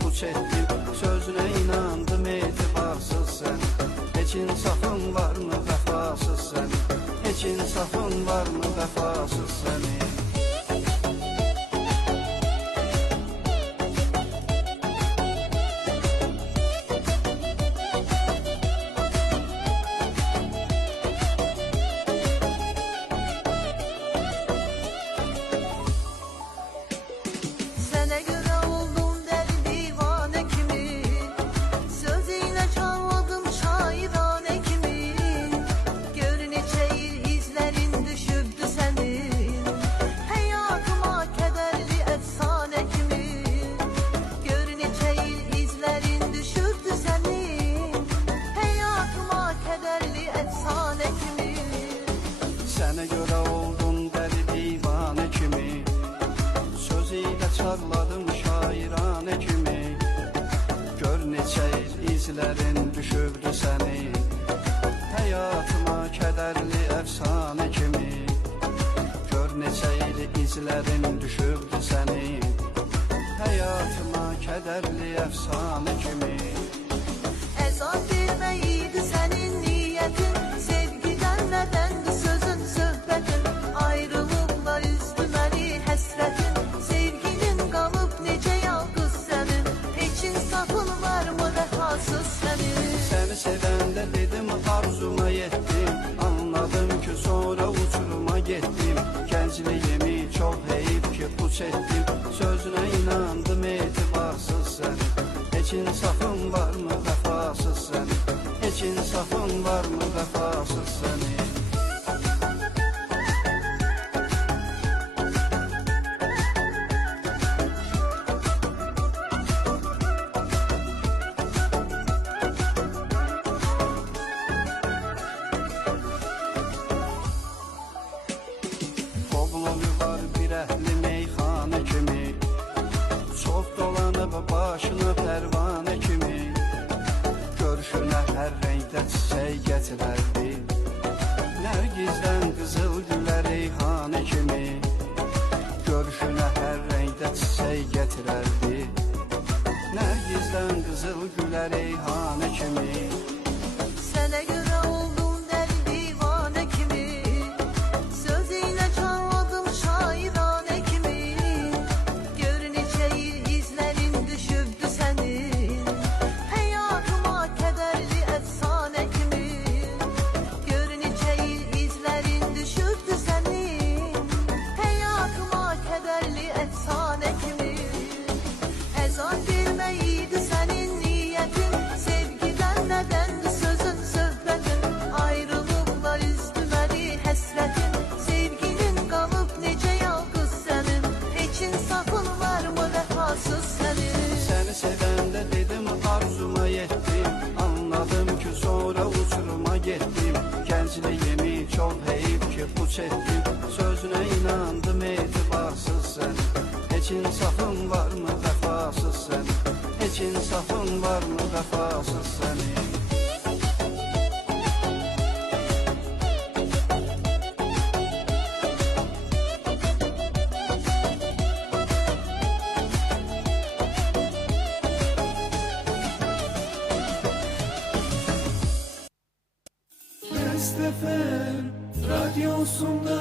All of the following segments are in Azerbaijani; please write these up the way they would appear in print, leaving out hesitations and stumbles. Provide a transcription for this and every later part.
puç etdim. Sözüne inandım etibarsız sen. Heç insafın var mı vəfasız sen? Heç insafın var mı vəfasız senin? Sənə görə oldum dəli divanə kimi, söz ilə çarladım şairanə kimi. Gör neçə il izlərin düşübdü sənin, həyatıma kədərli əfsanə kimi. Gör neçə il izlərin düşübdü sənin, həyatıma kədərli əfsanə kimi. Əzab verməyiydi sənin niyyətin, sevgidən nədəndir sözün, söhbətin. Ayrılıqla üzdü məni həsrətin, sevginin qalıb necə yalqız sənin. Heç insafın varmı vəfasız sənin? Səni sevəndə dedim arzuma yetdim, anladım ki sonra uçuruma getdim. Gəncliyimi çox heyif ki puç etdim, sözünə inandım etibarsız sən. Heç insafın var mı vəfasız sən? Heç insafın var mı vəfasız sənin? Qobluğu var bir əhli meyxanə kimi, çox dolanıb başına pərvanə kimi. Görüşünə hər rəngdə çiçək gətirərdi, Nərgizdən qızıl gülə reyhanə kimi. Görüşünə hər rəngdə çiçək gətirərdi, Nərgizdən qızıl gülə reyhanə kimi. Sənə görə oldum dəli divanə kimi, söz ilə çalmadım şairanə kimi. Gör neçə il izlərin düşübdü sənin, həyatıma kədərli əfsanə kimi. Gör neçə il izlərin düşübdü sənin, həyatıma kədərli əfsanə kimi. Əzab verməyiydi sənin niyyətin, sevgidən nədəndir sözün, söhbətin. Ayrılıqla üzdü məni həsrətin, sevginin qalıb necə yalqız sənin. Heç insafın varmı vəfasız sənin? Səni sevəndə dedim arzuma yetdim, anladım ki sonra uçuruma getdim. Gəncliyimi çox heyif ki puç etdim, sözünə inandım etibarsız sən. Heç insafın var mı vəfasız sən? Heç insafın var mı vəfasız sənin? Best FM radyosunda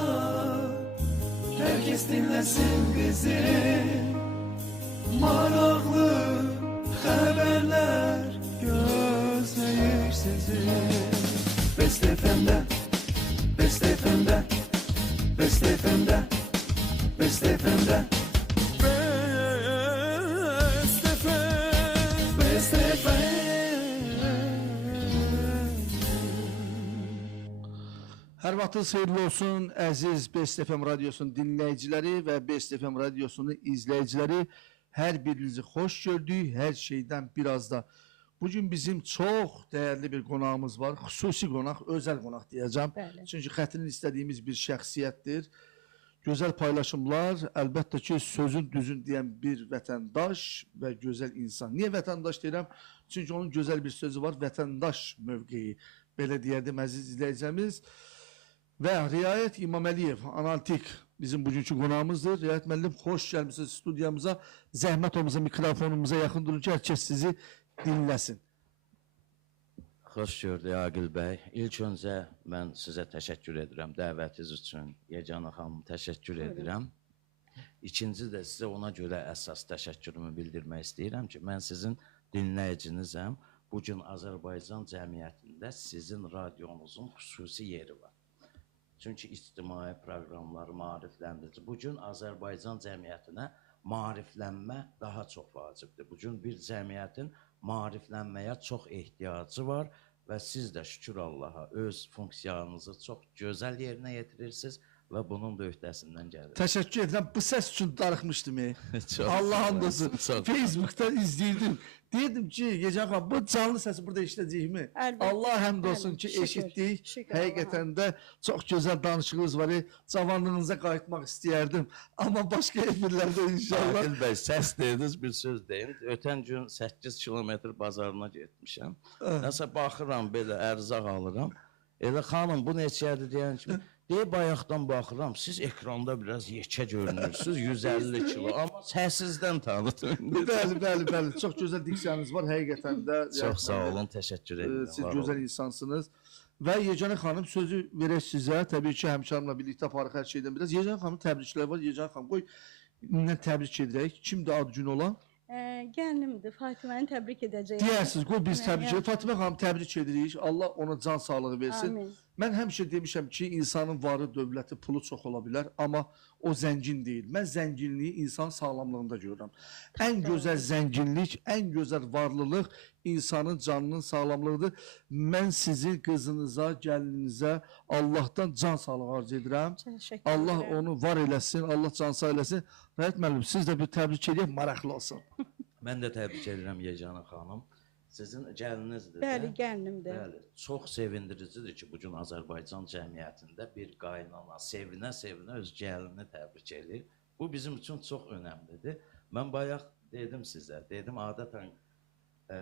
herkes dinlesin bizi. Maraqlı haberler gözləyir sizi. Best FM'de, Best FM'de, Best FM'de, Best FM'de. Best FM, Best FM. Hər vaxtınız xeyirli olsun, əziz Best FM radyosunun dinləyiciləri və Best FM radyosunun izləyiciləri. Hər birinizi xoş gördük, hər şeydən biraz da. Bugün bizim çox dəyərli bir qonağımız var, xüsusi qonaq, özəl qonaq deyəcəm. Bəli. Çünki xətrini istədiyimiz bir şəxsiyyətdir. Gözəl paylaşımlar, əlbəttə ki, sözün düzün deyən bir vətəndaş və gözəl insan. Niyə vətəndaş deyirəm? Çünki onun gözəl bir sözü var, vətəndaş mövqeyi. Belə deyərdim əziz izləyicimiz. Və Riayət İmaməliyev, analitik bizim bugünkü qonağımızdır. Riayət müəllim, xoş gəlmisiniz studiyamıza. Zəhmət olmasa mikrofonumuza yaxın durun ki, hər kəs sizi dinləsin. Xoş gördük Aqil bəy. İlk öncə mən sizə təşəkkür edirəm dəvətiniz üçün. Yeganə xanım təşəkkür edirəm. İkinci də sizə ona görə əsas təşəkkürümü bildirmək istəyirəm ki, mən sizin dinləyicinizəm. Bu gün Azərbaycan cəmiyyətində sizin radionuzun xüsusi yeri var. Çünki ictimai proqramlar, maarifləndirici. Bu gün Azərbaycan cəmiyyətinə maariflənmə daha çox vacibdir. Bu gün bir cəmiyyətin maariflənməyə çox ehtiyacı var və siz də şükür Allaha öz funksiyanızı çox gözəl yerinə yetirirsiniz və bunun da öhdəsindən gəlir. Təşəkkür edirəm. Bu səs üçün darıxmışdım. Çox Allah sağ andasın. olun, çox. Facebook'tan izləyirdim. Deyirdim ki, Yecan xanım, bu canlı səsi burada eşidəcəyimi? Əlbəttə. Allah həmd olsun Əlbəttə. ki, Şükür, eşitdik. şükür Həqiqətən də çox gözəl danışığınız var. Cavanlığınıza qayıtmaq istəyərdim. Amma başqa emirlərdə inşallah. Aqil bəy, səs dediniz, bir söz deyin. Ötən gün 8 kilometr bazarına getmişəm. Nəsə baxıram, belə ərzaq alıram. Elə xanım, bu neçədir deyən kimi, deyib bayaqdan baxıram, siz ekranda biraz yekə görünürsünüz, 150 kilo, amma səsizdən tanıdım. Bəli. Çox gözəl diksiyonunuz var həqiqətən də. Çox sağ olun, təşəkkür edirəm. Siz var gözəl olun. insansınız. Və Yeganə xanım sözü verək sizə. Təbii ki, həmkarımla birlikdə aparıq hər şeydən biraz. Yeganə xanım təbriklər var. Yeganə xanım qoy nə təbrik edək. Kimdir ad günü olan? Gəlinimdir, Fatiməni təbrik edəcəyəm. Deyərsiniz, qoy biz təbrik Yəni, edirik. Fatimə xanım təbrik edirik. Allah ona can sağlığı versin. Amin. Mən həmişə demişəm ki, insanın varı, dövləti, pulu çox ola bilər, amma o zəngin deyil. Mən zənginliyi insan sağlamlığında görürəm. Ən gözəl zənginlik, ən gözəl varlılıq insanın canının sağlamlığıdır. Mən sizin qızınıza, gəlininizə Allahdan can sağlığı arz edirəm. Təşəkkür Allah edirəm. onu var eləsin, Allah can sağ eləsin. Rəhət müəllim, siz də bir təbrik edək, maraqlı olsun. Mən də təbrik edirəm Yeganə xanım. Sizin gəlininizdir. Bəli, də? gəlinimdir. Bəli, çox sevindiricidir ki, bu gün Azərbaycan cəmiyyətində bir qaynana sevinə-sevinə öz gəlinini təbrik edir. Bu bizim üçün çox önəmlidir. Mən bayaq dedim sizə, dedim adətən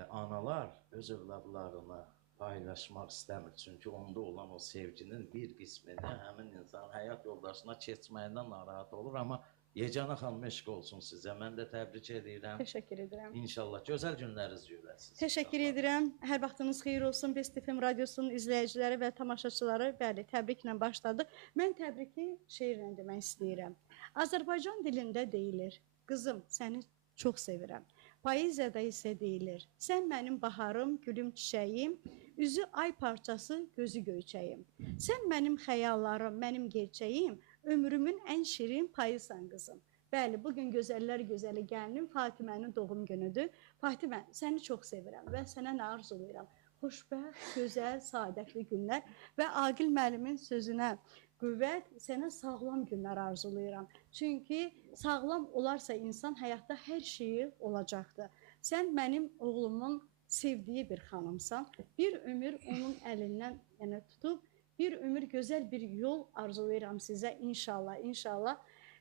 analar öz övladlarını paylaşmaq istəmir. Çünki onda olan o sevginin bir qismini həmin insan həyat yoldaşına keçməyindən narahat olur, amma Yeganə xanım eşq olsun sizə. Mən də təbrik edirəm. Təşəkkür edirəm. İnşallah gözəl günləriniz görəsiniz. Təşəkkür edirəm. Hər vaxtınız xeyir olsun. Best FM radiosunun izləyiciləri və tamaşaçıları. Bəli, təbriklə başladı. Mən təbriki şeirlə demək istəyirəm. Azərbaycan dilində deyilir: "Qızım, səni çox sevirəm." Poeziyada isə deyilir: "Sən mənim baharım, gülüm, çiçəyim, üzü ay parçası, gözü göyçəyim. Sən mənim xəyallarım, mənim gerçəyim, ömrümün ən şirin payısan qızım." Bəli, bugün gözəllər gözəli gəlinim Fatimənin doğum günüdür. Fatimə, səni çox sevirəm və sənə nə arzulayıram? Xoşbəxt, gözəl, saadətli günlər və Aqil müəllimin sözünə qüvvət, sənə sağlam günlər arzulayıram. Çünki sağlam olarsa insan həyatda hər şeyi olacaqdır. Sən mənim oğlumun sevdiyi bir xanımsan. Bir ömür onun əlindən tutub, bir ömür gözəl bir yol arzulayıram sizə inşallah, inşallah.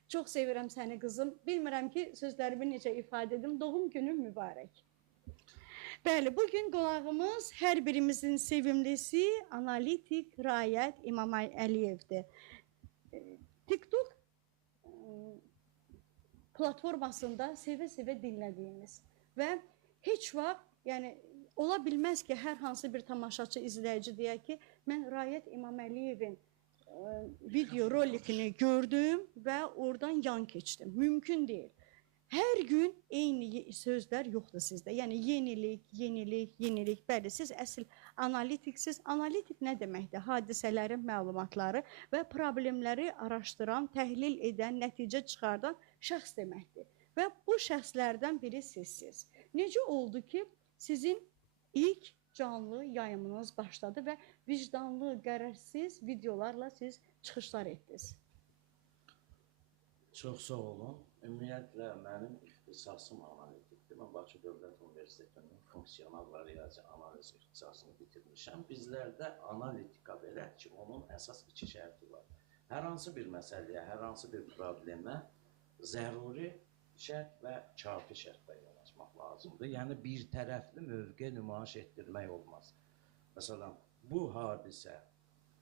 Çox sevirəm səni qızım. Bilmirəm ki, sözlərimi necə ifadə edim. Doğum günün mübarək. Bəli, bugün qonağımız hər birimizin sevimlisi analitik Riayət İmaməlliyevdir. TikTok platformasında sevə-sevə dinlədiyimiz və heç vaxt, yəni ola bilməz ki, hər hansı bir tamaşaçı, izləyici deyək ki, mən Riayət İmaməlliyevin video rolikini gördüm və oradan yan keçdim. Mümkün deyil. Hər gün eyni sözlər yoxdur sizdə. Yəni yenilik. Bəli, siz əsl analitiksiz. Analitik nə deməkdir? Hadisələrin məlumatları və problemləri araşdıran, təhlil edən, nəticə çıxardan şəxs deməkdir. Və bu şəxslərdən biri sizsiniz. Necə oldu ki, sizin ilk canlı yayımınız başladı və vicdanlı, qərarsiz videolarla siz çıxışlar etdiniz? Çox sağ olun. Ümumiyyətlə, mənim ixtisasım analitikdir. Mən Bakı Dövlət Universitetinin funksional və riyazi analiz ixtisasını bitirmişəm. Bizlərdə analitika belə ki, onun əsas iki şərti var. Hər hansı bir məsələyə, hər hansı bir problemə zəruri şərt və kafi şərtlə yanaşmaq lazımdır. Yəni, bir tərəfli mövqe nümayiş etdirmək olmaz. Məsələn, bu hadisə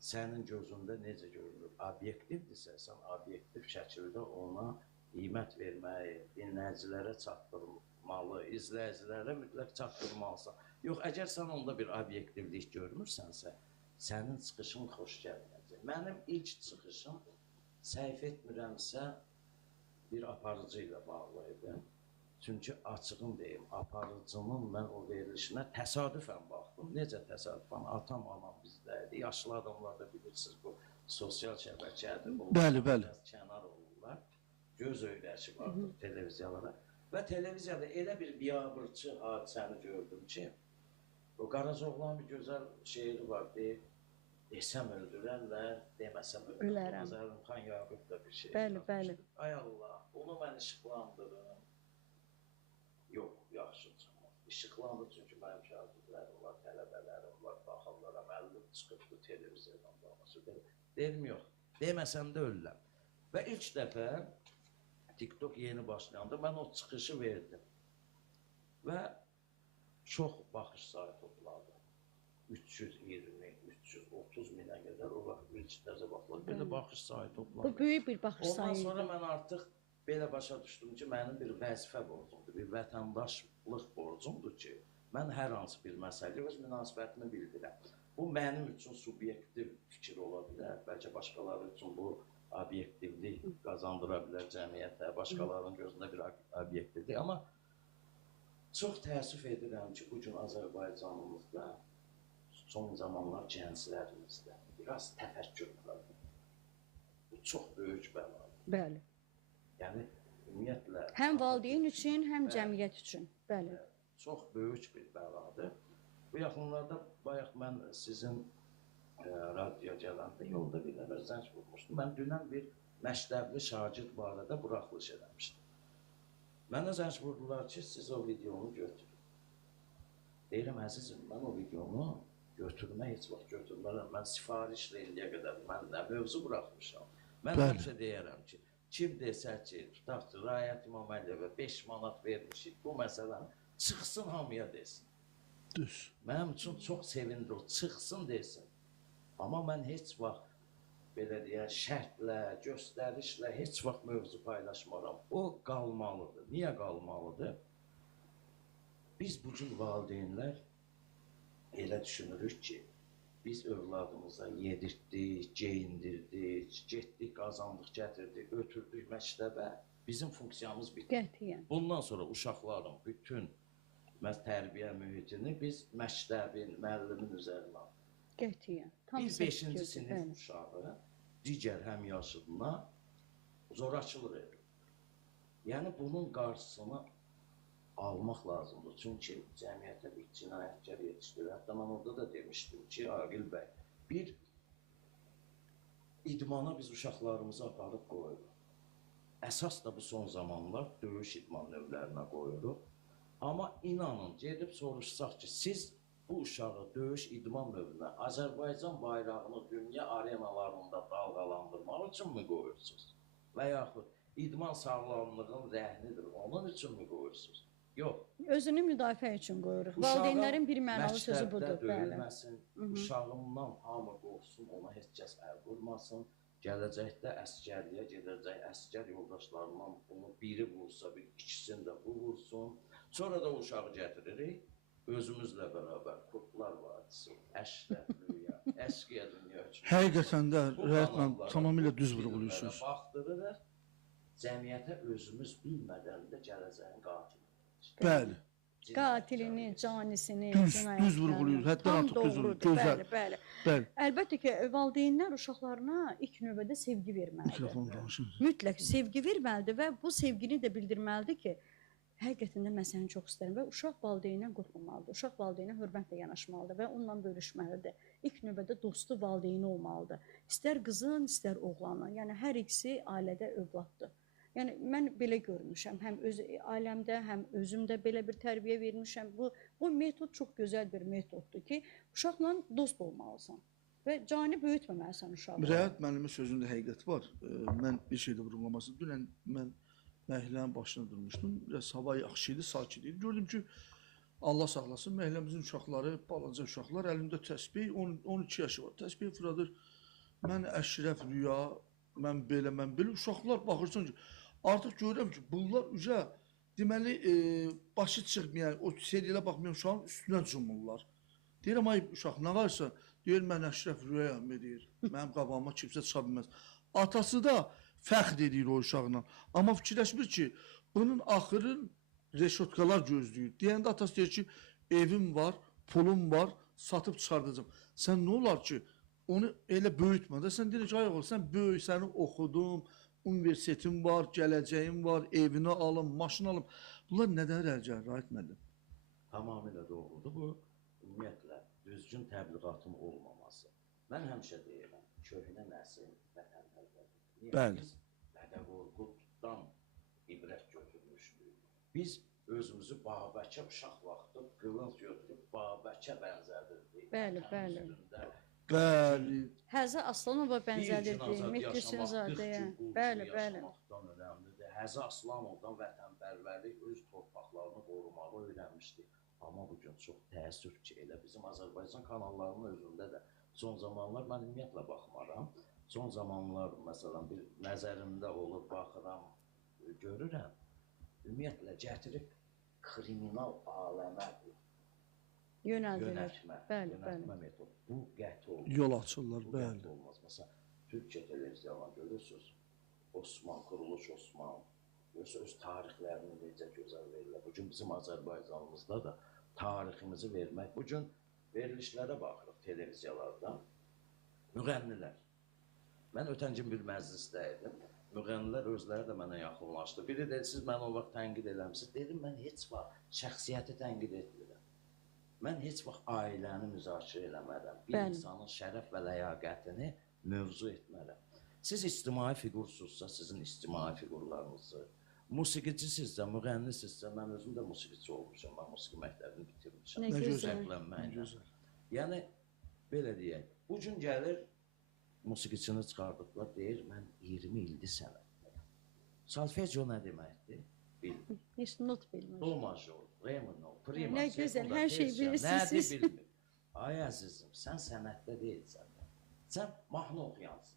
sənin gözündə necə görünür? Obyektivdirsə, sən obyektiv şəkildə ona qiymət verməyi, dinləyicilərə çatdırmalı, izləyicilərə mütləq çatdırmalısan. Yox, əgər sən onda bir obyektivlik görmürsənsə, sənin çıxışın xoş gəlməyəcək. Mənim ilk çıxışım, səhv etmirəmsə, bir aparıcı ilə bağlı idi. Çünki açığım deyim, aparıcının mən o verilişinə təsadüfən baxdım. Necə təsadüfən? Atam, anam bizdəydi. Yaşlı adamlar da bilirsiniz, bu sosial şəbəkədir. Bəli, bəli. Kənar olurlar. Göz öyrəşi vardır televiziyalara. Və televiziyada elə bir biabırçı hadisəni gördüm ki, o Qarazoğlan bir gözəl şeiri var, deyib, desəm öldürərlər, deməsəm Ölərəm. Zərlimxan Yaqub da bir şey Bəli, yazmışdı. bəli. Ay Allah, bunu mən işıqlandırım. Yox, yaxşı çıxmaz. İşıqlandır çünki mənim şagirdlərim var, tələbələrim var, baxarlar, əməlli çıxıb bu televiziyadan baxması. Dedim, yox, deməsəm də ölürəm. Və ilk dəfə TikTok yeni başlayanda mən o çıxışı verdim. Və çox baxış sayı topladı. 320, 330 minə qədər o vaxt ilk təzə baxlar. Belə baxış sayı topladı. Bu böyük bir baxış Ondan sayı sonra idi. mən artıq belə başa düşdüm ki, mənim bir vəzifə borcumdur, bir vətəndaşlıq borcumdur ki, mən hər hansı bir məsələyə öz münasibətimi bildirəm. Bu mənim üçün subyektiv fikir ola bilər, bəlkə başqaları üçün bu obyektivlik qazandıra bilər cəmiyyətə, başqalarının gözündə bir obyektivlik. Amma çox təəssüf edirəm ki, bugün Azərbaycanımızda son zamanlar gənclərimizdə biraz təfəkkür var. Bu çox böyük bəladır. Bəli. Yəni, ümumiyyətlə... Həm valideyn üçün, həm cəmiyyət üçün. Bəli. Çox böyük bir bəladır. Bu yaxınlarda, bayaq mən sizin radioya gələndə yolda bir nəfər zəng vurmuşdum. Mən dünən bir məktəbli şagird barədə buraxılış eləmişdim. Mənə zəng vurdular ki, siz o videonu götürün. Deyirəm, əzizim, mən o videonu götürmək heç vaxt götürmərəm. Mən sifarişlə indiyə qədər, mən nə mövzu buraxmışam. Mən həmişə deyərəm ki, kim desə ki, tutaq ki, Rayət İmam Əliyevə 5 manat vermişik, bu məsələn çıxsın hamıya desin. Düz. Mənim üçün çox sevindir o, çıxsın desin. Amma mən heç vaxt, belə deyək, şərtlə, göstərişlə heç vaxt mövzu paylaşmaram. O qalmalıdır. Niyə qalmalıdır? Biz bugün valideynlər elə düşünürük ki, biz övladımıza yedirtdik, geyindirdik, getdik, qazandıq, gətirdik, ötürdük məktəbə. Bizim funksiyamız bitdi. Qətiyyən. Bundan sonra uşaqların bütün tərbiyə mühitini biz məktəbin, müəllimin üzərinə alırıq. Qətiyyən. Bir 5-ci sinif uşağı digər həmyaşıdına zorakılıq edir. Yəni bunun qarşısını almaq lazımdır. Çünki cəmiyyətə bir cinayətkar yetişdirir. Hətta mən orada da demişdim ki, Aqil bəy, bir idmana biz uşaqlarımızı aparıb qoyuruq. Əsas da bu son zamanlar döyüş idman növlərinə qoyuruq. Amma inanın, gedib soruşsaq ki, siz bu uşağı döyüş idman növünə Azərbaycan bayrağını dünya arenalarında dalğalandırmaq üçün mü qoyursunuz? Və yaxud idman sağlamlığın rəhnidir, onun üçün mü qoyursunuz? Yox. Özünü müdafiə üçün qoyuruq. Valideynlərin bir mənalı sözü budur. Məktəbdə döyülməsin, uşağımdan hamı qorxsun, ona heç kəs əl vurmasın. Gələcəkdə əskərliyə gedəcək əskər yoldaşlarından bunu biri vursa, bir ikisini də bu vursun. Sonra da uşağı gətiririk, özümüzlə bərabər Kurtlar Vadisi, Əşrəflüyə, Əskiyə dünya üçün. Həqiqətən də Rəhət tamamilə düz vurğuluyorsunuz. Baxdırırıq, cəmiyyətə özümüz bilmədən də gələcəyin qatilidir. Bəli. Qatilini, canisini, Düz vurğuluyorsunuz. Həddən artıq düz vurğuluyorsunuz. Gözəl. Bəli. Bəli. Əlbəttə ki, valideynlər uşaqlarına ilk növbədə sevgi verməlidir. Mikrofon danışın. Mütləq sevgi verməlidir və bu sevgini də bildirməlidir ki, həqiqətən də mən səni çox istəyirəm və uşaq valideyndən qorxmamalıdır. Uşaq valideynə hörmətlə yanaşmalıdır və onunla bölüşməlidir. İlk növbədə dostu valideyni olmalıdır. İstər qızın, istər oğlanın. Yəni hər ikisi ailədə övladdır. Yəni mən belə görmüşəm, həm öz ailəmdə, həm özümdə belə bir tərbiyə vermişəm. Bu metod çox gözəl bir metoddur ki, uşaqla dost olmalısan və cani böyütməməlisən uşağı. Rəhət müəllimin sözündə həqiqət var. Mən bir şeydə vurğulaması. Dünən mən məhəllənin başına durmuşdum. Biraz hava yaxşı idi, sakit idi. Gördüm ki, Allah saxlasın, məhəlləmizin uşaqları, balaca uşaqlar, əlində təsbih, 12 yaşı var. Təsbih fırladır. Mən Əşrəf Rüya, mən belə uşaqlar baxırsan ki, artıq görürəm ki, bunlar üzə deməli başı çıxmayan, o seriyalə baxmayan uşağın üstünə cumurlar. Deyirəm ay uşaq nə varsa, deyir mən Əşrəf Rüyayam deyir. Mənim qabağıma kimsə çıxa bilməz. Atası da fəxr edir o uşaqla. Amma fikirləşmir ki, bunun axırın reşotkalar gözləyir. Deyəndə atası deyir ki, evim var, pulum var, satıb çıxardacağam. Sən nə olar ki, onu elə böyütmə də. Sən deyir ki, ay oğul, sən böyük, səni oxudum, universitetim var, gələcəyim var, evini alım, maşın alım. Bunlar nədən rəcal, Rahid müəllim? Tamamilə doğrudur. Bu ümumiyyətlə düzgün təbliğatın olmaması. Mən həmişə deyirəm, köhnə nəsil vətənpərvərdir. Niyə? Bəli. Biz Dədə Qorquddan ibrət götürmüşdük. Biz özümüzü Babəkə uşaq vaxtı qılınc götürüb Babəkə bənzədirdik. Bəli, Vətənin bəli. üstündə Bəli. Həzə Aslanova bənzədirdi, bir gün azad Mehdisinzadəyə. yaşamaq, 40 gün Bəli, bəli. yaşamaqdan önəmlidir. Həzə Aslamovdan vətənpərvərlik öz torpaqlarını qorumağı öyrənmişdi. Amma bu gün çox təəssüf ki, elə bizim Azərbaycan kanallarının özündə də son zamanlar mən ümumiyyətlə baxmaram. Son zamanlar məsələn bir nəzərimdə olur, baxıram, görürəm. Ümumiyyətlə gətirib kriminal aləmə Yönəldilir. yönətmə, Bəli, yönətmə bəli. metodu. Bu qəti olmaz. Yol açırlar, Bu qəti bəli. olmaz. Məsələn, Türkiyə televiziyalarını görürsünüz. Osman, Quruluş Osman, öz tarixlərini necə gözəl verirlər. Bugün bizim Azərbaycanımızda da tariximizi vermək. Bugün verilişlərə baxırıq televiziyalardan. Müğənnilər. Mən ötən gün bir məclisdə idim. Müğənnilər özləri də mənə yaxınlaşdı. Biri dedi, siz mən o vaxt tənqid eləmişsiniz. Dedim, mən heç vaxt şəxsiyyəti tənqid etmirəm. Mən heç vaxt ailəni müzakirə eləmərəm. Bir Bəli. insanın şərəf və ləyaqətini mövzu etmərəm. Siz ictimai figursunuzsa, sizin ictimai figurlarınızı, musiqiçisizsə, müğənnisizsə, mən özüm də musiqiçi olmuşam, mən musiqi məktəbini bitirmişəm. Nə gözəl. Şərəflənməklə. Yəni, belə deyək, bu gün gəlir, musiqiçini çıxardıqlar, deyir, mən 20 ildir sənətdəyəm. Solfeggio nə deməkdir? Bilmir. Heç not bilmir. Do major, re minor, prima, Nə gözəl, sekunda, hər şey tersiya, bilirsiniz nədir siz. bilmir. Ay əzizim, sən sənətdə deyilsən. Sən mahnı oxuyansın.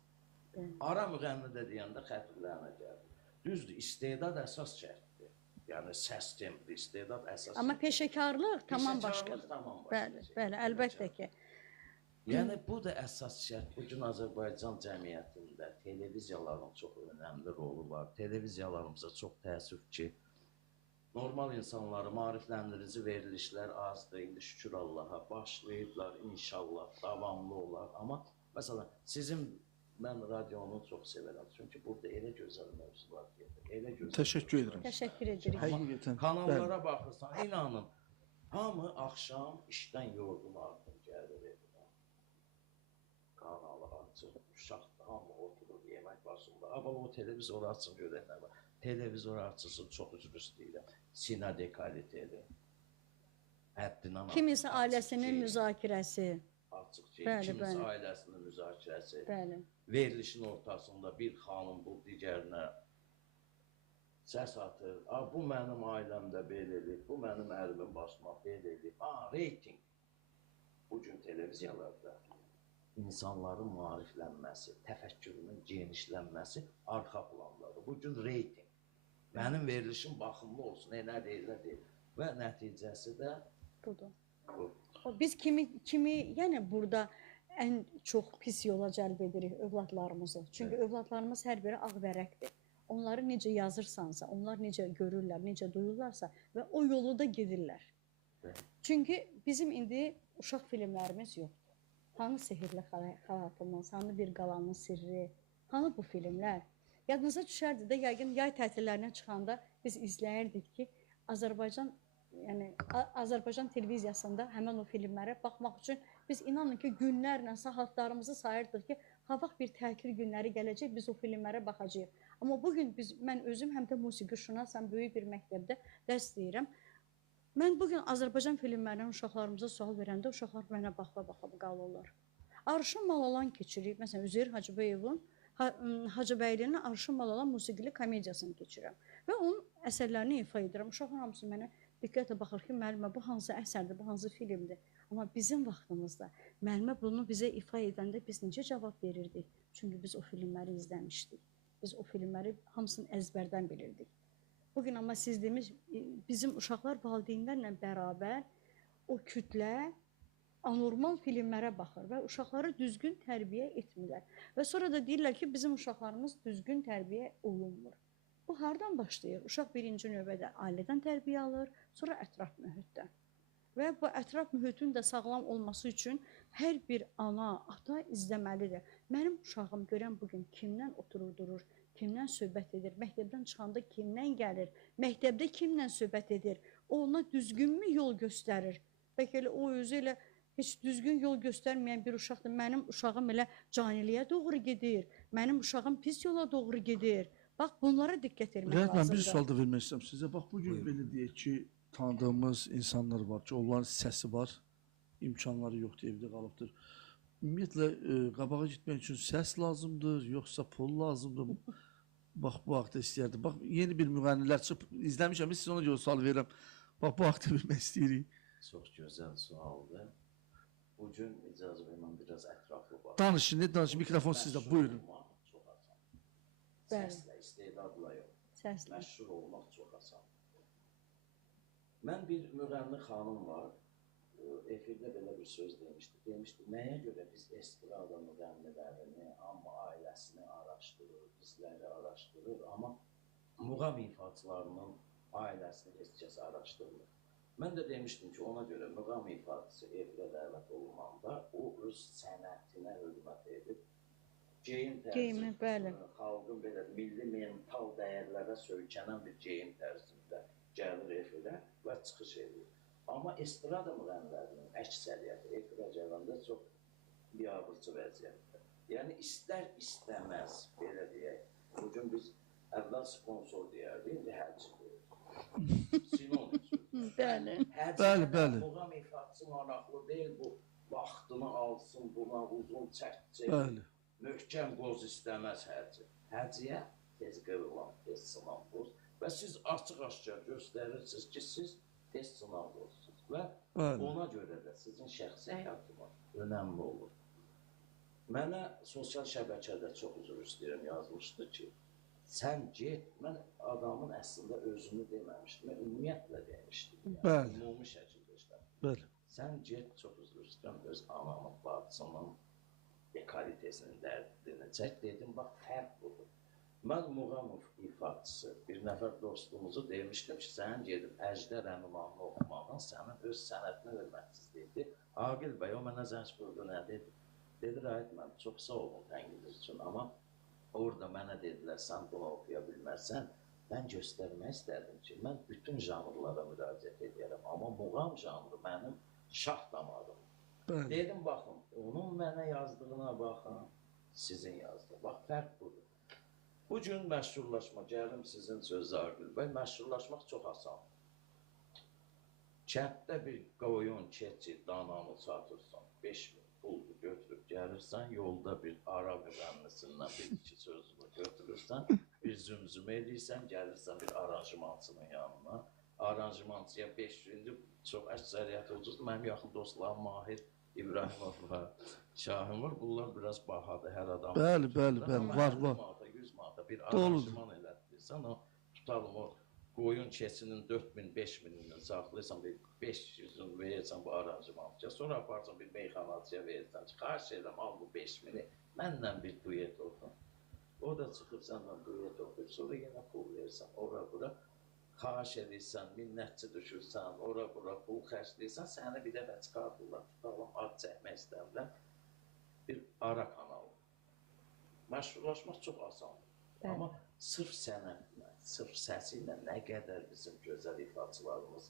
Bəli. Ara müğənnidə deyəndə xətirlərinə gəlir. Düzdür, istedad əsas şərtdir. Yəni səs tembri, istedad əsas. Amma peşəkarlıq tamam Peşəkarlıq başqadır. tamam başqa Bəli, şey. bəli, əlbəttə ki. Yəni bu da əsas şərt. Bugün Azərbaycan cəmiyyətində televiziyaların çox önəmli rolu var. Televiziyalarımıza çox təəssüf ki, normal insanları maarifləndirici verilişlər azdır. İndi şükür Allaha başlayıblar, inşallah davamlı olar. Amma məsələn, mən radionu çox sevirəm. Çünki burada elə gözəl mövzular gedir. Elə gözəl. Təşəkkür edirəm. Təşəkkür edirik. Həqiqətən. Kanallara baxırsan, inanın, hamı axşam işdən yorğun artıq gəlir evinə. Kanalı açır, uşaq hamı oturur yemək başında. Amma o televizoru açın görək nə var. Televizor açılsın, çox üzr istəyirəm. Sina dekaliteli. Həddindən Kimisə açıq ailəsinin şey, müzakirəsi. açıq şey, Bəli, kimisə bəli. ailəsinin müzakirəsi. Bəli. Verilişin ortasında bir xanım bu digərinə səs atır. Bu mənim ailəmdə belə eləyib, bu mənim ərimin başıma belə eləyib. Reyting. Bugün televiziyalarda insanların maariflənməsi, təfəkkürünün genişlənməsi arxa plandadır. Bugün reyting. Mənim verilişim baxımlı olsun, nə deyil, nə deyil. Və nəticəsi də Budur. bu. Biz yəni burada ən çox pis yola cəlb edirik övladlarımızı. Çünki övladlarımız hər biri ağ vərəqdir. Onları necə yazırsansa, onlar necə görürlər, necə duyurlarsa və o yolu da gedirlər. Bəli. Çünki bizim indi uşaq filmlərimiz yoxdur. Hanı Sehirli Xalatımız, hanı Bir Qalanın Sirri, hanı bu filmlər? Yadınıza düşərdi də, yəqin yay tətillərinə çıxanda biz izləyirdik ki, Azərbaycan televiziyasında həmən o filmlərə baxmaq üçün biz inanın ki, günlərlə saatlarımızı sayırdıq ki, havaq bir tətil günləri gələcək, biz o filmlərə baxacağıq. Amma bugün mən özüm həm də musiqi şünasam, böyük bir məktəbdə dərs deyirəm. Mən bugün Azərbaycan filmlərindən uşaqlarımıza sual verəndə uşaqlar mənə baxa-baxa qalırlar. Arşın Malalan keçirik. Məsələn, Üzeyir Hacıbəyovun Hacıbəylinin Arşın Malalan musiqili komediyasını keçirəm və onun əsərlərini ifa edirəm. Uşaqlar hamısı mənə diqqətlə baxır ki, müəllimə bu hansı əsərdir, bu hansı filmdir. Amma bizim vaxtımızda müəllimə bunu bizə ifa edəndə biz necə cavab verirdik? Çünki biz o filmləri izləmişdik. Biz o filmləri hamısını əzbərdən bilirdik. Bugün amma siz demiş, bizim uşaqlar valideynlərlə bərabər o kütlə anormal filmlərə baxır və uşaqları düzgün tərbiyə etmirlər. Və sonra da deyirlər ki, bizim uşaqlarımız düzgün tərbiyə olunmur. Bu hardan başlayır? Uşaq birinci növbədə ailədən tərbiyə alır, sonra ətraf mühitdən. Və bu ətraf mühitin də sağlam olması üçün hər bir ana, ata izləməlidir. Mənim uşağım görən bugün kimdən oturur durur, kimdən söhbət edir, məktəbdən çıxanda kimdən gəlir, məktəbdə kimlə söhbət edir, o ona düzgünmü yol göstərir? Bəlkə elə o özü elə heç düzgün yol göstərməyən bir uşaqdır. Mənim uşağım elə caniliyə doğru gedir, mənim uşağım pis yola doğru gedir. Bax, bunlara diqqət etmək Rəhət, mən lazımdır. bir sual da vermək istəyirəm sizə. Bax, bugün belə deyək ki, tanıdığımız insanlar var ki, onların səsi var, imkanları yoxdur, evdə qalıbdır. Ümumiyyətlə, qabağa gitmək üçün səs lazımdır, yoxsa pul lazımdır? Bax, bu haqda istəyərdim. Bax, yeni bir müğənnilər çıxıb, izləmişəm, siz ona görə sual verirəm. Bax, bu haqda bilmək istəyirik. Çox gözəl sualdır. Bugün icazə verməm biraz ətraflı var. Danışın, ne danışın, mikrofon sizdə, buyurun. Çox asan. Bəli. Səslə, istedadla yox. Səslə. Məşhur olmaq çox asan. Mən bir müğənni xanım var, efirdə belə bir söz demişdi. Demişdi, nəyə görə biz estrada müğənnilərini, amma ailəsini araşdırır, bizləri araşdırır, amma muğam ifaçılarının ailəsini heç kəs araşdırmır. Mən də demişdim ki, ona görə muğam ifaçısı efirə dəvət olunanda o öz sənətinə hörmət edib, geyim Geyimi, bəli. tərzi, xalqın belə milli mental dəyərlərə söykənən bir geyim tərzində gəlir efirə və çıxış edir. Amma estrada müğənnilərinin əksəriyyəti efirə gələndə çox biabırçı vəziyyətdə. Yəni istər-istəməz, belə deyək, bugün biz əvvəl sponsor deyərdik, indi həlçi deyək. Sinonim söz. Bəli. Bəli, bəli. Muğam ifaçısı maraqlı deyil, bu vaxtını alsın, buna uzun çəkcək. Bəli. Möhkəm qoz istəməz həcə. Həcəyə tez qırılan, tez sınavdır. Və siz açıq-aşkar göstərirsiniz ki, siz tez sınavdırsınız. Və Bəli. ona görə də sizin şəxsi həyatınız önəmli olur. Mənə sosial şəbəkədə çox üzr istəyirəm yazmışdı ki, sən get, mən adamın əslində özünü deməmişdim, mən ümumiyyətlə demişdim. Bəli. Ümumi şəkildə işlədim. Bəli. Sən get, çox üzr istəyirəm, öz anamın, bacısının dekalitesinin dərdini çək, dedim, bax, fərq budur. Mən Muğamov ifaçısı bir nəfər dostumuzu demişdim ki, sən gedib Əjdər Ənumanını oxumağın sənin öz sənətinə hörmətsizliyidir. Aqil bəy, o mənə zəng vurdu, nə dedi? Dedi, Rahid, mən çox sağ olun tənqidiniz üçün, amma orada mənə dedilər, sən bunu oxuya bilmərsən, mən göstərmək istədim ki, mən bütün janrlara müraciət edirəm, amma muğam janrı mənim şah damarım. Bəli. Dedim, baxın, onun mənə yazdığına baxın, sizin yazdığına, bax, fərq budur. Bu gün məşhurlaşma, gəlim sizin sözü Aqil bəy, məşhurlaşmaq çox asandır. Kənddə bir qoyun, keçi, dananı satırsan, 5 min puldur götürüb gəlirsən, yolda bir Arab müğənnisindən bir iki sözünü götürürsən, bir zümzümə edirsən, gəlirsən bir aranjmançının yanına. Aranjmançıya 500-dür, çox əksəriyyəti ucuzdur. Mənim yaxın dostlarım Mahir İbrahimov var, Şahim var, bunlar biraz bahadır, hər adam. Bəli, bəli, bəli, var, var. 100 manata bir Doludur. aranjman elətdirsən, o tutalım o qoyun keçinin 4000-5000-dən saxlayırsan, bir 500-ünü verirsən bu aranjmançıya, sonra aparsan bir meyxanacıya verirsən ki, xahiş edirəm, al bu 5000-i, mənlə bir duyet oxun. O da çıxıb sənlə duyet oxuyur, sonra yenə pul verirsən, ora-bura. Xahiş edirsən, minnətçi düşürsən, ora-bura pul xərcləyirsən, səni bir dəfə çıxardırlar, tutalım, ad çəkmək istəmirlər, bir ara kanalı. Məşhurlaşmaq çox asandır. Bəli. Amma sırf sənətlə, sırf səsi ilə nə qədər bizim gözəl ifaçılarımız.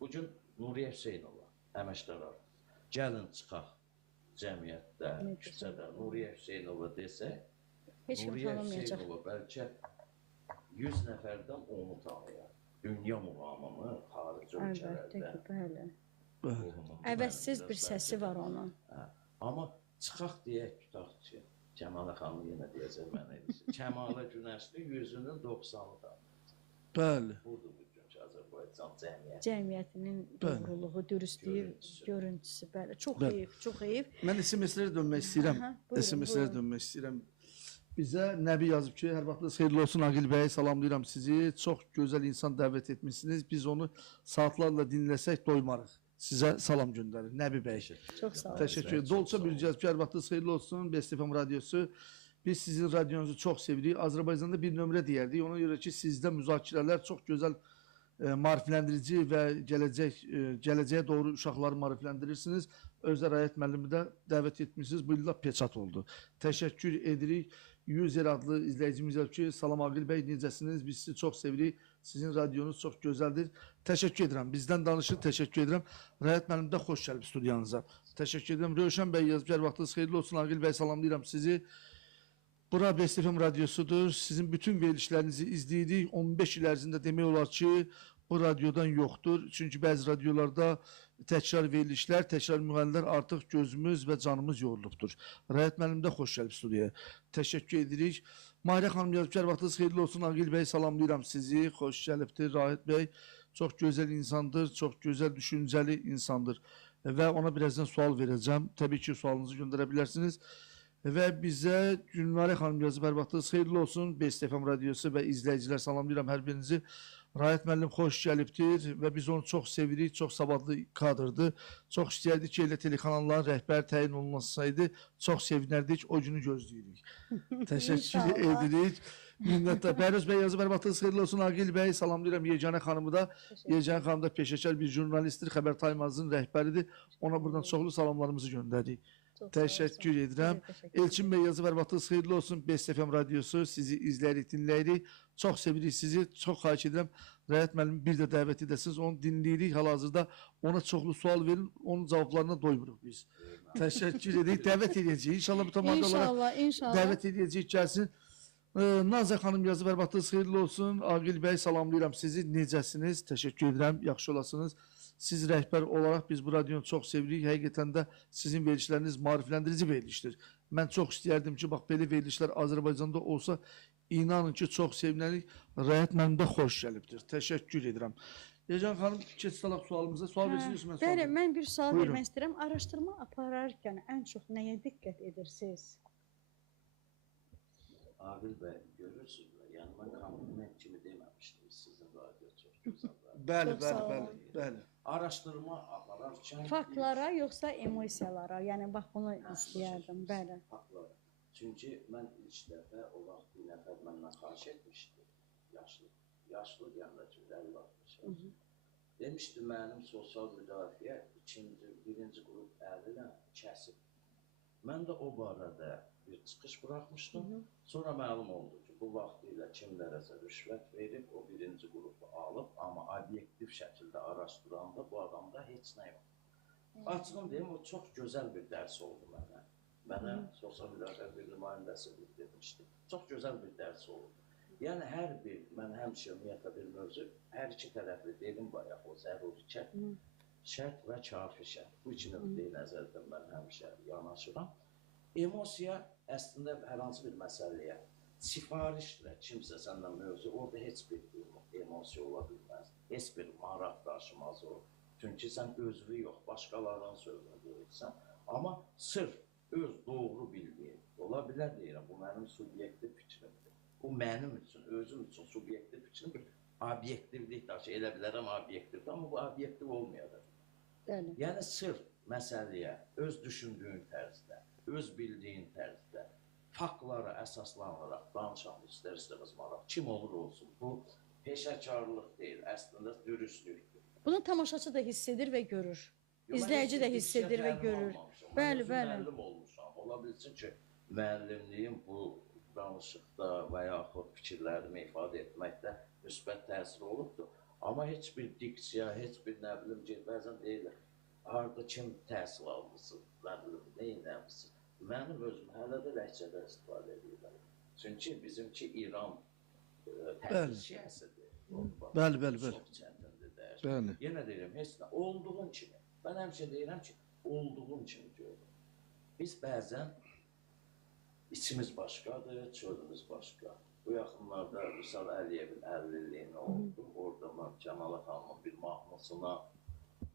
Bugün Nuriyə Hüseynova, əməkdar, gəlin çıxaq cəmiyyətdə, Nə küçədə Nuriyə Hüseynova desək, Heç kim Nuriyə tanımayacaq. Hüseynova bəlkə 100 nəfərdən onu tanıyar. Dünya muğamını xarici Əlbəttə ölkələrdə. ki, bəli. qohumunu, Əvəzsiz bəli, bir biraz səsi bəlkə var də. onun. Hə, amma çıxaq deyək, tutaq ki, Kəmalə xanım yenə deyəcək mənə. Kəmalə Günəşli 100-ünün 90-ı tanıyır. Bəli. Budur bugünkü Azərbaycan. Azərbaycan cəmiyyəti. Cəmiyyətinin doğruluğu, dürüstlüyü, görüntüsü, bəli. Çox Bəli. heyif, çox heyif. Mən SMS-lərə dönmək istəyirəm. Aha, buyurun, SMS-lərə buyurun. dönmək istəyirəm. Bizə Nəbi yazıb ki, hər vaxtınız xeyirli olsun Aqil bəy, salamlayıram sizi. Çox gözəl insan dəvət etmişsiniz. Biz onu saatlarla dinləsək doymarıq. Sizə salam göndərir Nəbi bəy. Çox sağ olun. Təşəkkür edirəm. Dolça biləcəz ki, hər vaxtınız xeyirli olsun. Best FM radiosu. Biz sizin radionuzu çox sevirik. Azərbaycanda bir nömrə deyərdik. Ona görə ki, sizdə müzakirələr çox gözəl maarifləndirici və gələcəyə doğru uşaqları maarifləndirirsiniz. Özər Ayət müəllimi də dəvət etmişsiniz. Bu ildə peçat oldu. Təşəkkür edirik. User adlı izləyicimiz yazıb ki, salam Aqil bəy, necəsiniz? Biz sizi çox sevirik. Sizin radionuz çox gözəldir. Təşəkkür edirəm. Bizdən danışır, təşəkkür edirəm. Rəyət müəllim də xoş gəlib studiyanıza. Təşəkkür edirəm. Rövşən bəy yazıb ki, hər vaxtınız xeyirli olsun Aqil bəy, salamlayıram sizi. Bura Best FM radiosudur. Sizin bütün verilişlərinizi izləyirik. 15 il ərzində demək olar ki, bu radiodan yoxdur. Çünki bəzi radiolarda təkrar verilişlər, təkrar müğənnilər artıq gözümüz və canımız yorulubdur. Rəyət müəllim də xoş gəlib studiyaya. Təşəkkür edirik. Mahirə xanım yazıb ki, hər vaxtınız xeyirli olsun Aqil bəy, salamlayıram sizi. Xoş gəlibdir Rahid bəy. Çox gözəl insandır, çox gözəl düşüncəli insandır. Və ona birazdan sual verəcəm. Təbii ki, sualınızı göndərə bilərsiniz. Və bizə Gülnarə xanım yazıb, hər vaxtınız xeyirli olsun. Best FM radiosu və izləyicilər, salamlayıram hər birinizi. Rahid müəllim xoş gəlibdir və biz onu çox sevirik, çox savadlı kadrdır. Çox istəyərdik ki, elə telekanalların rəhbər təyin olunmasaydı, çox sevinərdik, o günü gözləyirik. Təşəkkür İnşallah. edirik. Minnətlər. Bəhruz bəy yazıb, hər vaxtınız xeyirli olsun Aqil bəy, salamlayıram Yeganə xanımı da. Yeganə xanım da peşəkar bir jurnalistdir, Xəbər Taymazın rəhbəridir. Ona buradan çoxlu salamlarımızı göndəririk. Çox sağ Təşəkkür olun. edirəm. Sizə təşəkkür edirəm. Elçin bəy yazıb, hər vaxtınız xeyirli olsun. Best FM radiosu, sizi izləyirik, dinləyirik. Çox sevirik sizi, çox xahiş edirəm. Rəyət müəllimi bir də dəvət edəsiniz, onu dinləyirik. Hal-hazırda ona çoxlu sual verin, onun cavablarına doymuruq biz. Təşəkkür edirik, dəvət edəcəyik. İnşallah bu tamamda olaraq İnşallah, inşallah. dəvət edəcəyik, gəlsin. Nazə xanım yazıb, hər vaxtınız xeyirli olsun. Aqil bəy, salamlayıram sizi. Necəsiniz? Təşəkkür edirəm, yaxşı olasınız. Siz rəhbər olaraq biz bu radionu çox sevirik. Həqiqətən də sizin verilişləriniz maarifləndirici verilişdir. Mən çox istəyərdim ki, bax belə verilişlər Azərbaycanda olsa, inanın ki, çox sevinərik. Rəyət mənim də xoş gəlibdir. Təşəkkür edirəm. Yecan xanım, keçsələk sualımıza. Sual versiniz, mən sual Bəli, verim. mən bir sual Buyurun. vermək istəyirəm. Araşdırma apararkən ən çox nəyə diqqət edirsiniz? Aqil bəy, görürsünüzlər, yəni mən kompliment kimi deməmişdim, sizin radio çox gözəl. Bəli, Çox bəli, sağ bəli, olun. bəli. Araşdırma apararkən Faktlara yoxsa emosiyalara? Yəni bax bunu istəyərdim. Bəli. faktlara. Çünki mən ilk dəfə o vaxt bir nəfər məndən xahiş etmişdi. Yaşlı deyəndə ki, 50-60 yaş. Demişdi, mənim sosial müdafiə birinci qrup əlillə kəsib. Mən də o barədə bir çıxış buraxmışdım. Sonra məlum oldu ki, bu vaxt ilə kimlərəsə rüşvət verib, o birinci qrupu alıb, amma obyektiv şəkildə araşdıranda bu adamda heç nə yox. Açığım deyim, o çox gözəl bir dərs oldu mənə. Mənə sosial müdafiə bir nümayəndəsi bildirmişdi. Çox gözəl bir dərs oldu. Yəni hər bir, mən həmişə ümumiyyətlə bir mövzu, hər iki tərəfli dedim bayaq, o zəruri şərt və kafi şərt. Bu iki nöqteyi nəzərdən mən həmişə yanaşıram. Emosiya əslində hər hansı bir məsələyə sifarişlə kimsə səndən mövzu, orada heç bir emosiya ola bilməz. Heç bir maraq daşımaz o. Çünki sən özünü yox, başqalarının sözünü deyirsən. Amma sırf öz doğru bildiyin, ola bilər deyirəm, bu mənim subyektiv fikrimdir. Bu mənim üçün, özüm üçün subyektiv fikrimdir. Obyektivlik daşı, elə bilərəm obyektivdir, amma bu obyektiv olmayacaq. Bəli. Yəni sırf məsələyə öz düşündüyün tərzdə, öz bildiyin tərzdə, faktlara əsaslanaraq danışan istər-istəməz maraq, kim olur olsun, bu peşəkarlıq deyil, əslində dürüstlükdür. Bunu tamaşaçı da hiss edir və görür. İzləyici də hiss edir və görür. Bəli, bəli. Müəllim olmuşam, ola bilsin ki, müəllimliyim bu danışıqda və yaxud fikirlərimi ifadə etməkdə müsbət təsir olubdur. Amma heç bir diksiya, heç bir nə bilim ki, bəzən deyilir, harada kim təhsil almışsın, nə bilim, neynəmişsin. Mənim özüm hələ də ləhcədə istifadə edirəm. Çünki bizimki İran təhlişiyəsidir. Bəli, bəli, bəli. Çox çətindir dəyər. Bəli. Yenə deyirəm, heç nə, olduğun kimi. Mən həmişə deyirəm ki, olduğun kimi görürüm. Biz bəzən içimiz başqadır, çölümüz başqa. Bu yaxınlarda Vüsal Əliyevin 50-liyini oldu. Orada mən Cəmalə xanımın bir mahnısına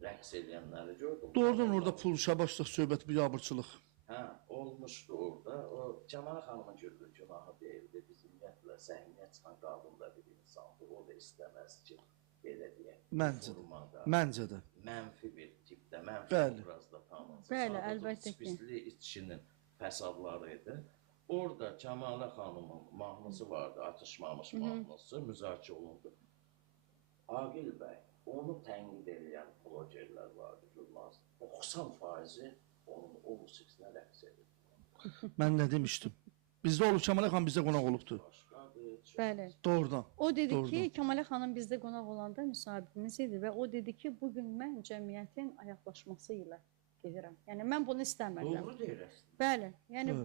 rəqs edənləri gördüm. Doğrudan orada pul şabaşlıq söhbət, bu yabırçılıq. Hə, olmuşdu orada. O Cəmalə xanımın gördüyü günahı deyildi. Biz ümumiyyətlə səhnəyə çıxan qadın da bir insandır. O da istəməz ki, belə deyək. Məncə də. formada, Məncə də. Mənfi bir tipdə, mənfi Bəli. obrazda tanınsın. Bəli, Sadəcə əlbəttə ki. Spisli içkinin fəsadları idi. Orada Cəmalə xanımın mahnısı vardı, atışmamış mahnısı, müzakirə olundu. Aqil bəy, onu tənqid edən blogerlər vardı, jurnalist. 90% onun o musiqisinə rəqs edir. Mən nə demişdim? Bizdə olub, Kəmalə xan bizdə qonaq olubdu. Başqadır, çox Bəli. Doğrudan. O dedi Doğrudan. ki, Kəmalə xanım bizdə qonaq olanda müsahibimiz idi və o dedi ki, bu gün mən cəmiyyətin ayaqlaşması ilə gedirəm. Yəni mən bunu istəmirəm. doğru deyirsən. Bəli. Yəni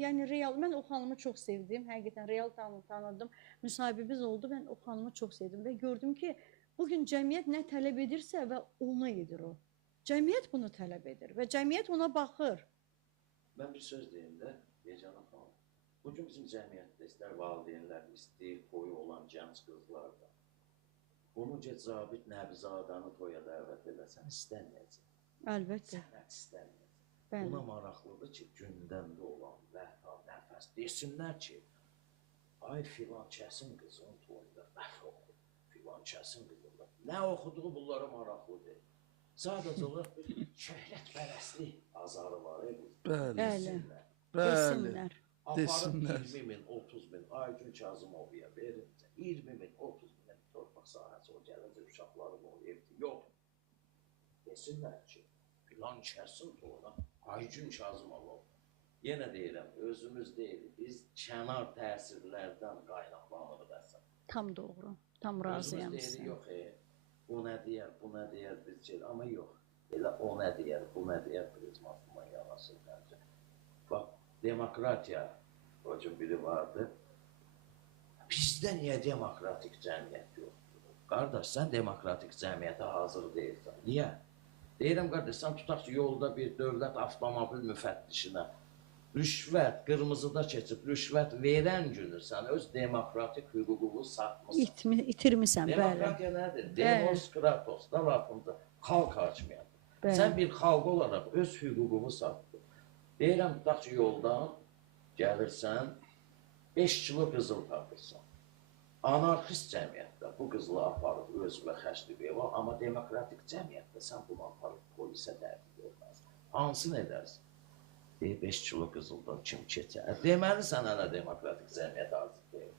yəni real mən o xanımı çox sevdim. Həqiqətən real tanıdım. Müsahibimiz oldu. Mən o xanımı çox sevdim və gördüm ki, bu gün cəmiyyət nə tələb edirsə və onu edir o. Cəmiyyət bunu tələb edir və cəmiyyət ona baxır. Mən bir söz deyim də, Yecanə xanım. Bugün bizim cəmiyyətdə istər valideynlər, istəyir toyu olan gənc qızlar da. Bunu get zabit Nəbizadanı toya dəvət edəsən, istəməyəcək. Əlbəttə. Sənət istəməyəcək. Bəli. Buna maraqlıdır ki, gündəmdə olan vəfa, nəfəs desinlər ki, ay filan kəsin qızının toyunda bəf oxudu, filan kəsin qızında. Nə oxuduğu bunlara maraqlı deyil. Sadəcə olaraq bir şöhrətpərəstlik azarı var. Bəli. Bəli. Bəli. Desinlər. Aparıb Desinlər. 20 min, 30 min, Aygün Kazımovuya verincə, 20 min, 30 min torpaq sahəsi o gələcək uşaqların o evdir. Yox. Desinlər ki, filan kəsin toyuna Aygün Kazımov. Yenə deyirəm, özümüz deyil, biz kənar təsirlərdən qaynaqlanırıq əslən. Tam doğru. Tam razıyam Özümüz sizə. deyirik, yox, bu nə deyər, bu nə deyər, biz şey, amma yox. Elə o nə deyər, bu nə deyər, prizmasından yanasın məncə. Bax, demokratiya, o gün biri vardı. Bizdə niyə demokratik cəmiyyət yoxdur? Qardaş, sən demokratik cəmiyyətə hazır deyilsən. Niyə? Deyirəm, qardaş, sən tutaq ki, yolda bir dövlət avtomobil müfəttişinə rüşvət, qırmızıda keçib rüşvət verən günü sən öz demokratik hüququnu satmışsan. İtirmisən, bəli. Demokratiya nədir? Demos kratos, da lafında, xalq hakimiyyəti. Bəli. Sən bir xalq olaraq öz hüququnu satdın. Deyirəm, tutaq ki, yoldan gəlirsən, 5 kilo qızıl tapırsan. Anarxist cəmiyyətdə bu qızılı aparıb özünə xərclib ev al, amma demokratik cəmiyyətdə sən bunu aparıb polisə təhvil verməzsən. Hansını edərsən? 5 kilo qızıldan kim keçər? Deməli, sən hələ demokratik cəmiyyət hazır deyil.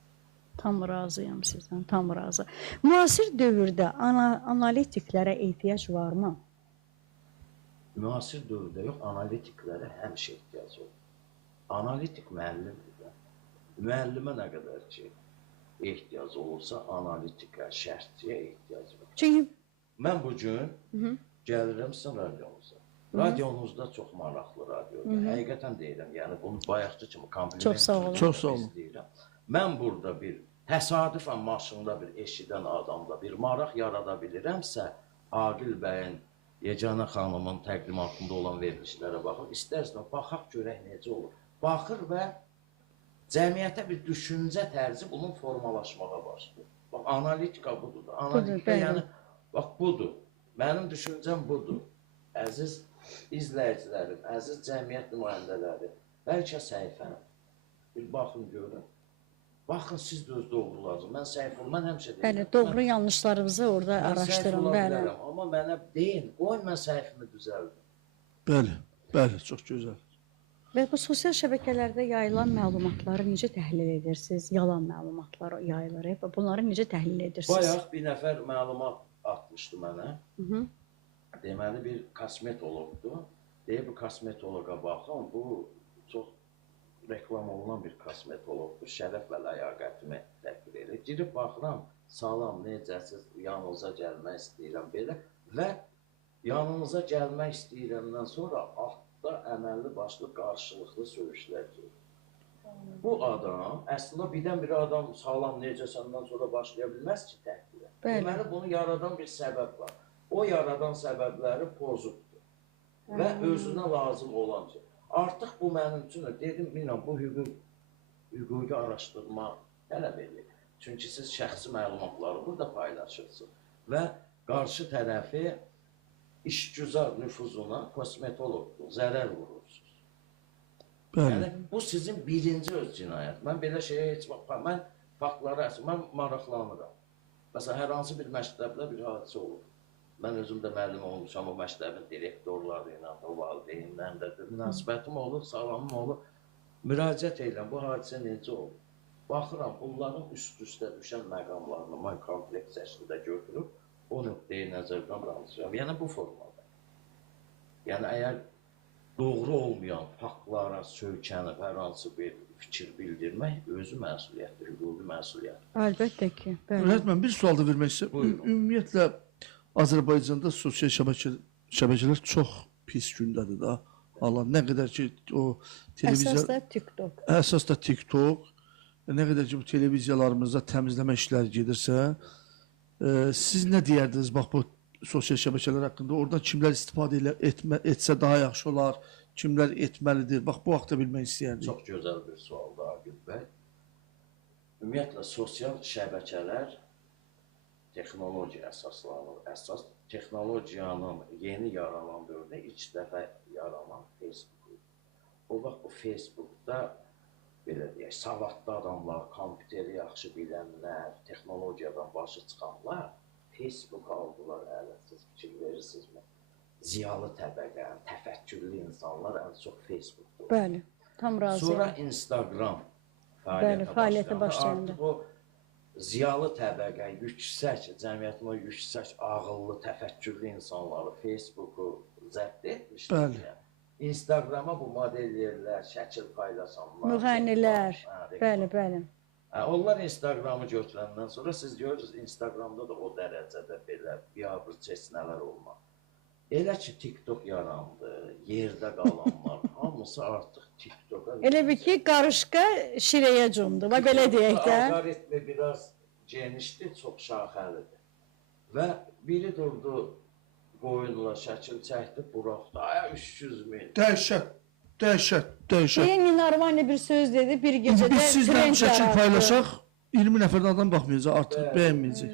Tam razıyam sizdən, tam razı. Müasir dövrdə analitiklərə ehtiyac varmı? Müasir dövrdə yox, analitiklərə həmişə ehtiyac olur. Analitik müəllimdir də. Müəllimə nə qədər ki, ehtiyac olursa, analitikə, şərtçiyə ehtiyac var. Çünki Mən bugün gəlirəm sizin radyonuza. Radyonuzda çox maraqlı radyodur. Həqiqətən deyirəm, yəni bunu bayaqçı kimi kompliment Çox sağ olun. Çox sağ olun. deyirəm. Mən burada bir təsadüfən maşında bir eşidən adamda bir maraq yarada bilirəmsə, Aqil bəyin, Yeganə xanımın təqdimatında olan verilişlərə baxır. İstərsən baxaq görək necə olur. Baxır və cəmiyyətə bir düşüncə tərzi bunun formalaşmağa başlayır. Bax, analitika budur. Analitika bəli. yəni, bax budur. Mənim düşüncəm budur. Əziz izləyicilərim, əziz cəmiyyət nümayəndələri, bəlkə səhifəm. Bir baxın, görün. Baxın, siz də öz doğrularınızı. Mən səhif olum, mən həmişə deyirəm. bəli, doğru yanlışlarınızı orada Mən səhif araşdırın, ola bəli. bilərəm, amma mənə deyin, qoy mən səhifimi düzəldim. Bəli, bəli, çox gözəl. Və bu sosial şəbəkələrdə yayılan məlumatları necə təhlil edirsiniz? Yalan məlumatlar yayılır. Bunları necə təhlil edirsiniz? Bayaq bir nəfər məlumat atmışdı mənə. Hı. Deməli, bir kosmetologdur. Deyir, bu kosmetoloqa baxın, bu çox reklam olunan bir kosmetologdur. Şərəf və ləyaqətimi təqdir edir. Girib baxıram, salam, necəsiz, yanınıza gəlmək istəyirəm belə və yanınıza gəlmək istəyirəmdən sonra altda əməlli başlı qarşılıqlı söyüşlər gedir. Bu adam, əslində birdən bir adam salam, necəsəndən sonra başlaya bilməz ki, təqdirə. Bəli. Deməli, bunu yaradan bir səbəb var. O yaradan səbəbləri pozubdur və özünə lazım olan şey. Artıq bu mənim üçün, dedim, bilməm, bu hüquqi araşdırma tələb edir. Çünki siz şəxsi məlumatları burada paylaşırsınız və qarşı tərəfi işgüzar nüfuzuna, kosmetoloqdur, zərər vurursunuz. Bəli. Yəni, bu sizin birinci öz cinayət. Mən belə şeyə heç vaxt, mən faktlara mən maraqlanıram. Məsələn, hər hansı bir məktəbdə bir hadisə olur. Mən özüm də müəllim olmuşam, o məktəbin direktorları ilə, o valideynlərlə də münasibətim olur, salamım olur. Müraciət edirəm, bu hadisə necə olur? Baxıram, bunların üst-üstə düşən məqamlarını mən kompleks şəklində götürüb, o nöqteyi nəzərdən danışıram. Yəni, bu formada. Yəni, əgər doğru olmayan faktlara söykənib hər hansı bir fikir bildirmək özü məsuliyyətdir, hüquqi məsuliyyətdir. Əlbəttə ki, bəli. Mürət, mən bir sual da vermək istəyirəm. Buyurun. Ümumiyyətlə, Azərbaycanda sosial şəbəkələr çox pis gündədir da. Allah, nə qədər ki, o televiziya... Əsas da TikTok. Əsas da TikTok. Nə qədər ki, bu televiziyalarımızda təmizləmə işləri gedirsə, siz nə deyərdiniz, bax, bu sosial şəbəkələr haqqında? Oradan kimlər istifadə etsə daha yaxşı olar, kimlər etməlidir? Bax, bu haqda bilmək istəyərdik. Çox gözəl bir sualdır, Agil bəy. Ümumiyyətlə, sosial şəbəkələr texnologiya əsaslanır. Əsas texnologiyanın yeni yaranan dövrdə ilk dəfə yaranan Facebook. O vaxt bu Facebookda belə deyək, savadlı adamlar, kompüteri yaxşı bilənlər, texnologiyadan başı çıxanlar Facebook aldılar, ələ siz fikir verirsinizmi? Ziyalı təbəqə, təfəkkürlü insanlar ən çox Facebookdur. Bəli, tam razıyam. Sonra Instagram fəaliyyətə başlayanda. Artıq o ziyalı təbəqə, yüksək, cəmiyyətin o yüksək, ağıllı, təfəkkürlü insanları Facebooku zəbt etmişdir. Bəli. Instagrama bu modellerlər, şəkil paylaşanlar. Müğənnilər, bəli, bəli. Onlar Instagramı götürəndən sonra siz görürsünüz, Instagramda da o dərəcədə belə biabır çeşnələr olmaq. Elə ki, TikTok yarandı, yerdə qalanlar, hamısı artıq TikToka... Elə bir ki, qarışqa şirəyə cumdu, belə deyək də. Algoritmi biraz genişdir, çox şaxəlidir. Və biri durdu, qoyunla şəkil çəkdi, buraxdı, 300 min. Dəhşət, dəhşət, dəhşət. Yeni Narvani bir söz dedi, bir gecədə Biz sizlə trend şəkil yaratdı. paylaşaq, 20 nəfərdən adam baxmayacaq, artıq bəyənməyəcək.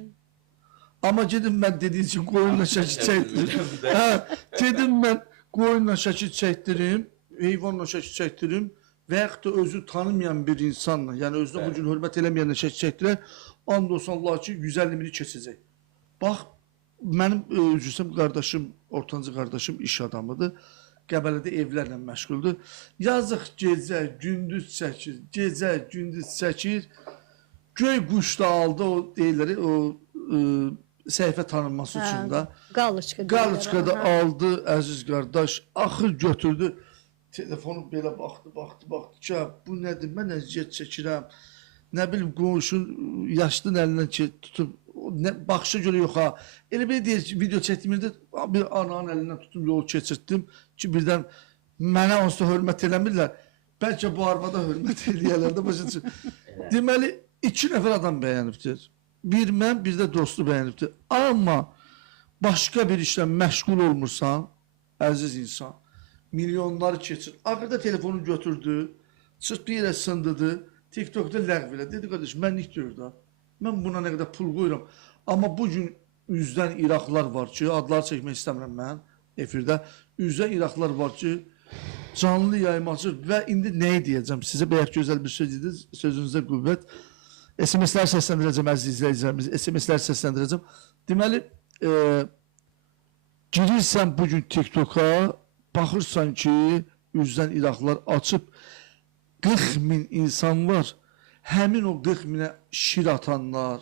Amma gedim mən dediyi üçün qoyunla şəkil çəkdirim. Hə, gedim mən qoyunla şəkil çəkdirim, heyvanla şəkil çəkdirim və yaxud da özü tanımayan bir insanla, yəni özünə bu gün hörmət eləməyənlə şəkil çəkdirər, and olsun Allah ki, 150 mini keçəcək. Bax, mənim üzrüm qardaşım, ortancı qardaşım iş adamıdır. Qəbələdə evlərlə məşğuldur. Yazıq gecə, gündüz çəkir, gecə, gündüz çəkir. Göy quş da aldı o deyirlər, o səhifə tanınması üçün da. Qaliçka da aldı, əziz qardaş, axır götürdü. Telefonu belə baxdı ki, bu nədir, mən əziyyət çəkirəm. Nə bilim, qonşun yaşlının əlindən tutub, baxışa görə yox ha. Elə belə deyir ki, video çəkdiyimdə bir ananın əlindən tutub yol keçirtdim ki, birdən mənə onsuz da hörmət eləmirlər. Bəlkə bu arvada hörmət eləyərlər də başa çıxır. Deməli, 2 nəfər adam bəyənibdir. Bir mən, bir də dostu bəyənibdir. Amma başqa bir işlə məşğul olmursan, əziz insan, milyonları keçir. Axırda telefonu götürdü, çıxdı yerə sındırdı, TikTok'da ləğv elə. Dedi, qardaş, mənlik deyir da. Mən buna nə qədər pul qoyuram. Amma bugün üzdən İraqlar var ki, adları çəkmək istəmirəm mən efirdə. Üzdən İraqlar var ki, canlı yaymacır və indi nəyi deyəcəm? Sizə bəyək gözəl bir söz idi, sözünüzə qüvvət. SMS-ləri səsləndirəcəm, əziz izləyicilərimiz, SMS-ləri səsləndirəcəm. Deməli, girirsən bugün TikTok'a, baxırsan ki, üzdən İraqlar açıb 40 min insan var. Həmin o 40 minə şir atanlar,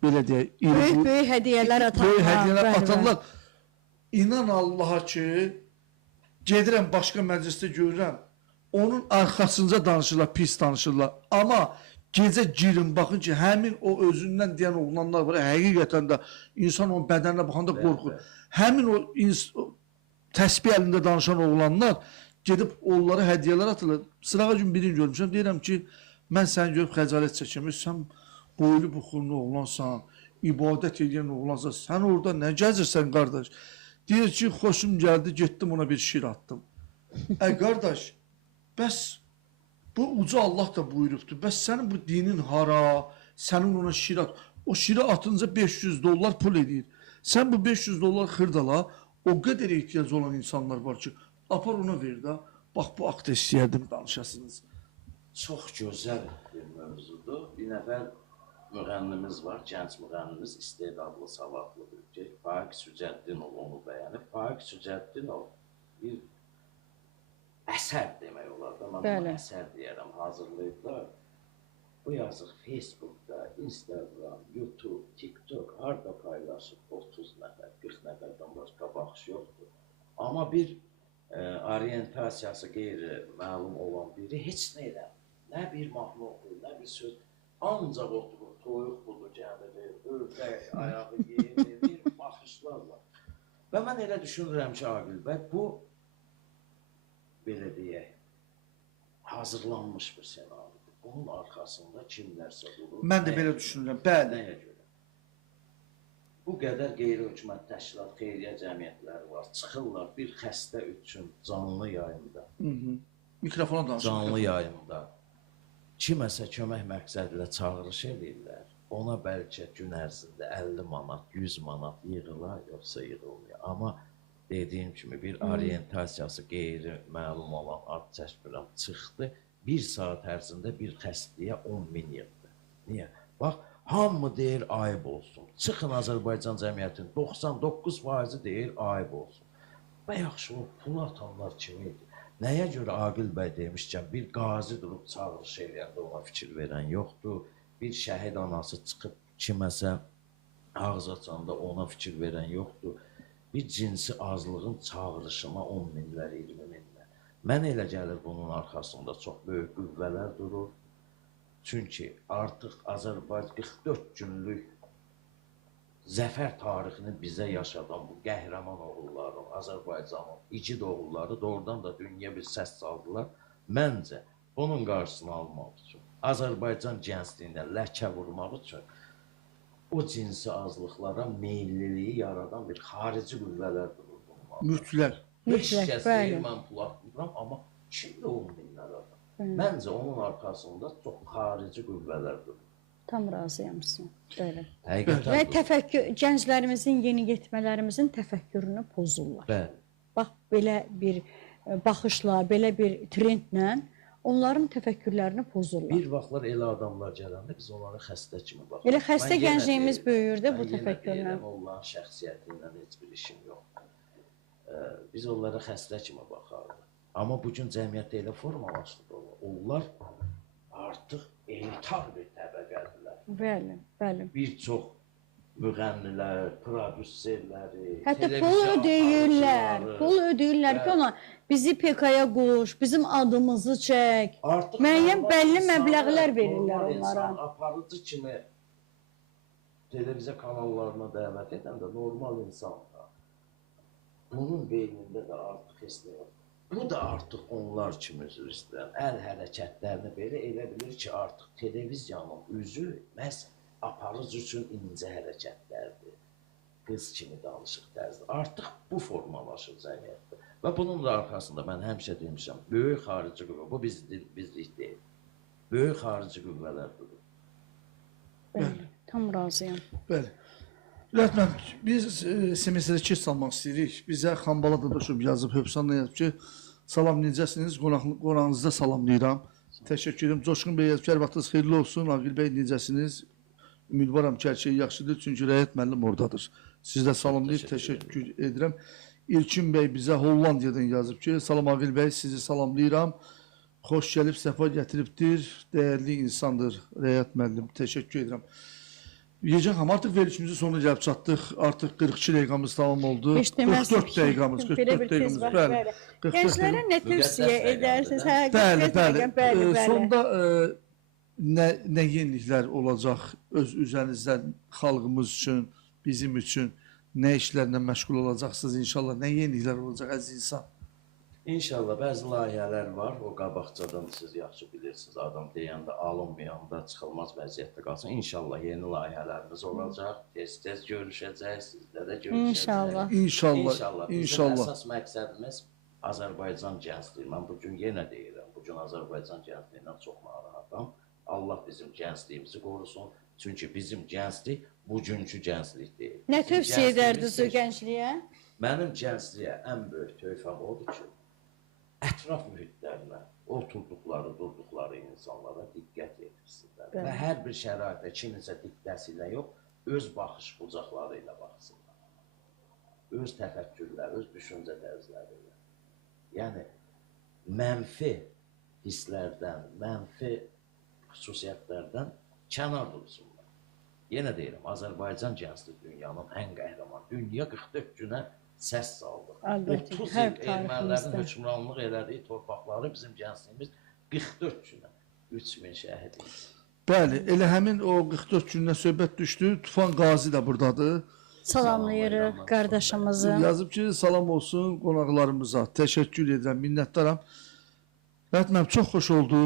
belə deyək, böyük hədiyyələr atanlar. Böyük hədiyyələr atanlar. İnan Allaha ki, gedirəm başqa məclisdə görürəm, onun arxasınca danışırlar, pis danışırlar. Amma gecə girin, baxın ki, həmin o özündən deyən oğlanlar var, həqiqətən də insan onun bədəninə baxanda qorxur. Həmin o təsbih əlində danışan oğlanlar gedib onlara hədiyyələr atırlar. Sırağa gün birini görmüşəm, deyirəm ki, mən səni görüb xəcalət çəkəm, sən boylu buxurlu oğlansan, ibadət edən oğlansan, sən orada nə gəzirsən qardaş? Deyir ki, xoşum gəldi, getdim ona bir şir attım. Qardaş, bəs Bu uca Allah da buyurubdur. Bəs sənin bu dinin hara, sənin ona şirat, o şira atınca $500 pul edir. Sən bu $500 xırdala, o qədər ehtiyac olan insanlar var ki, apar ona ver də. Bax bu haqda istəyərdim danışasınız. Çox gözəl bir mövzudur. Bir nəfər müğənnimiz var, gənc müğənnimiz, istedadlı, savadlı bir şey. Faiq Sücəddinov onu bəyənib. Faiq Sücəddinov bir əsər demək olar da, mən Bəli. əsər deyərəm, hazırlayıblar. Bu yazıq Facebookda, Instagram, YouTube, TikTok harda paylaşıb 30 nəfər, 40 nəfərdən başqa baxış yoxdur. Amma bir orientasiyası qeyri-məlum olan biri heç nə eləmir. Nə bir mahnı oxuyur, nə bir söz. Ancaq oturur, toyuq budu gəlirir, ördək ayağı yerilir, baxışlarla. Və mən elə düşünürəm ki, Aqil bəy, bu belə deyək, hazırlanmış bir senaryodur. Bunun arxasında kimlərsə durur. Mən də belə düşünürəm. Bəli. Nəyə görə? Bu qədər qeyri-hökumət təşkilat, xeyriyyə cəmiyyətləri var. Çıxırlar bir xəstə üçün canlı yayımda. Mikrofona danışın. Canlı yayımda kiməsə kömək məqsədilə çağırış edirlər. Ona bəlkə gün ərzində 50 manat, 100 manat yığılar, yoxsa yığılmıyor. Amma dediyim kimi bir orientasiyası qeyri-məlum olan ad çəkmirəm çıxdı. Bir saat ərzində bir xəstəyə 10.000 yığdı. Niyə? Bax, hamı deyir ayıb olsun. Çıxın Azərbaycan cəmiyyətinin 99% deyir ayıb olsun. Və yaxşı o pul atanlar kim idi? Nəyə görə Aqil bəy demişkən bir qazi durub çağırış eləyəndə ona fikir verən yoxdur. Bir şəhid anası çıxıb kiməsə ağız açanda ona fikir verən yoxdur. Bir cinsi azlığın çağırışına 10 minlər, 20 minlər. Mən elə gəlir bunun arxasında çox böyük qüvvələr durur. Çünki artıq Azərbaycan 44 günlük zəfər tarixini bizə yaşadan bu qəhrəman oğulların, Azərbaycanın igid oğulları doğrudan da dünya bir səs saldılar. Məncə bunun qarşısını almaq üçün, Azərbaycan gəncliyinə ləkə vurmaq üçün o cinsi azlıqlara meylliliyi yaradan bir xarici qüvvələr durur. Mütləq. Heç Mütləq, kəs bəli. deyir, mən pul atmıram, amma kimdə 10 minlər adam? Məncə onun arxasında çox xarici qüvvələr durur. Tam razıyam sizə. Bəli. Həqiqətən Və durur. təfəkkür, gənclərimizin, yeniyetmələrimizin təfəkkürünü pozurlar. Bəli. Bax, belə bir baxışla, belə bir trendlə onların təfəkkürlərini pozurlar. Bir vaxtlar elə adamlar gələndə biz onlara xəstə kimi baxırıq. Elə xəstə Mən yenə gəncliyimiz deyirəm, böyüyür də bu mən yenə təfəkkürlə. deyirəm, onların şəxsiyyəti ilə heç bir işim yoxdur. Biz onlara xəstə kimi baxarıq. Amma bugün cəmiyyətdə elə formalaşdı. Onlar artıq elitar bir təbəqədirlər. Bəli, bəli. Bir çox müğənnilər, prodüserləri, Hətta pul ödəyirlər, pul ödəyirlər ki, ona bizi PK-ya qoş, bizim adımızı çək. Artıq Müəyyən normal bəlli insanlar, məbləğlər verirlər normal onlara. insan aparıcı kimi televiziya kanallarına dəvət edən də normal insanlar. Bunun beynində də artıq heç nə yox. Bu da artıq onlar kimi üzr istəyirəm. Əl hərəkətlərini belə elə bilir ki, artıq televiziyanın üzü məhz aparıcı üçün incə hərəkətlərdir. Qız kimi danışıq tərzdə. Artıq bu formalaşır cəmiyyətdə. Və bunun da arxasında mən həmişə demişəm, böyük xarici qüvvə, bu bizlik deyil. Böyük xarici qüvvələr durur. Bəli, tam razıyam. Bəli. Rəhmən, biz semestrə keç salmaq istəyirik. Bizə Xambala Dadaşov yazıb, Hövsanla yazıb ki, salam, necəsiniz? Qonağınızda salamlayıram. Təşəkkür edirəm. Coşqun bəy yazıb ki, hər vaxtınız xeyirli olsun. Aqil bəy, necəsiniz? Ümidvaram ki, hər şey yaxşıdır. Çünki Rəyət müəllim oradadır. Sizdə salamlayıb, təşəkkür edirəm. İlkin bəy bizə Hollandiyadan yazıb ki, salam Aqil bəy, sizi salamlayıram. Xoş gəlib, səfa gətiribdir. Dəyərli insandır Rəyət müəllim. Təşəkkür edirəm. Yecan xanım, artıq verilişimizin sonuna gəlib çatdıq. Artıq 42 dəqiqəmiz tamam oldu. 44 dəqiqəmiz, 44 dəqiqəmiz. Bəli. Gənclərə nə tövsiyə edərsiniz? Hə, Bəli, bəli. bəli. Sonda nə yeniliklər olacaq öz üzərinizdən xalqımız üçün, bizim üçün nə işlərlə məşğul olacaqsınız inşallah? Nə yeniliklər olacaq əziz insan? İnşallah bəzi layihələr var, o qabaqcadan siz yaxşı bilirsiniz, adam deyəndə alınmayanda çıxılmaz vəziyyətdə qalsın. İnşallah yeni layihələrimiz olacaq, tez-tez görüşəcək, sizlə də görüşəcək. İnşallah. İnşallah. İnşallah. Bizim əsas məqsədimiz Azərbaycan gəncliyi. Mən bugün yenə deyirəm, bu gün Azərbaycan gəncliyindən çox narahatam. Allah bizim gəncliyimizi qorusun. Çünki bizim gənclik bugünkü gənclik deyil. Nə Bizim tövsiyə edərdiniz o gəncliyimiz- gəncliyə? Mənim gəncliyə ən böyük tövsiyəm odur ki, ətraf mühitlərinə, oturduqları, durduqları insanlara diqqət yetirsinlər. Bəli. Və hər bir şəraitdə kiminsə diqqəsi ilə yox, öz baxış bucaqları ilə baxsınlar. Öz təfəkkürlər, öz düşüncə tərzləri ilə. Yəni, mənfi hisslərdən, mənfi xüsusiyyətlərdən kənar dursunlar. Yenə deyirəm, Azərbaycan gənclik dünyanın ən qəhrəman. Dünya 44 günə səs saldı. Əlbəttə, 30 hər il ermənilərin tariximizdə. hökmranlıq elədiyi torpaqları bizim gəncliyimiz 44 günə 3000 şəhid. Bəli, elə həmin o 44 gündən söhbət düşdü. Tufan Qazi də burdadır. Salamlayırıq qardaşımızı. Yazıb ki, salam olsun qonaqlarımıza. Təşəkkür edirəm, minnətdaram. Rəhət müəllim, çox xoş oldu.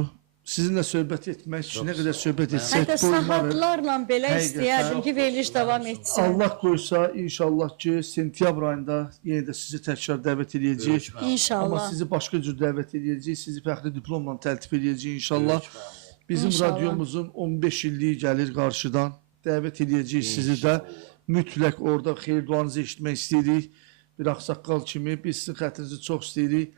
Sizinlə söhbət etmək, nə qədər söhbət etsək Hətta doymarıq. saatlarla belə Həqiqətən. istəyərdim ki, veriliş davam etsin. Allah qoysa, inşallah ki, sentyabr ayında yenə də sizi təkrar dəvət edəcəyik. Amma İnşallah. sizi başqa cür dəvət edəcəyik. Sizi fəxri diplomla təltif edəcəyik inşallah. Bizim İnşallah. radiomuzun 15 illiyi gəlir qarşıdan. Dəvət edəcəyik sizi də. Mütləq orada xeyir duanızı eşitmək istəyirik. Bir ağsaqqal kimi biz sizin xətrinizi çox istəyirik.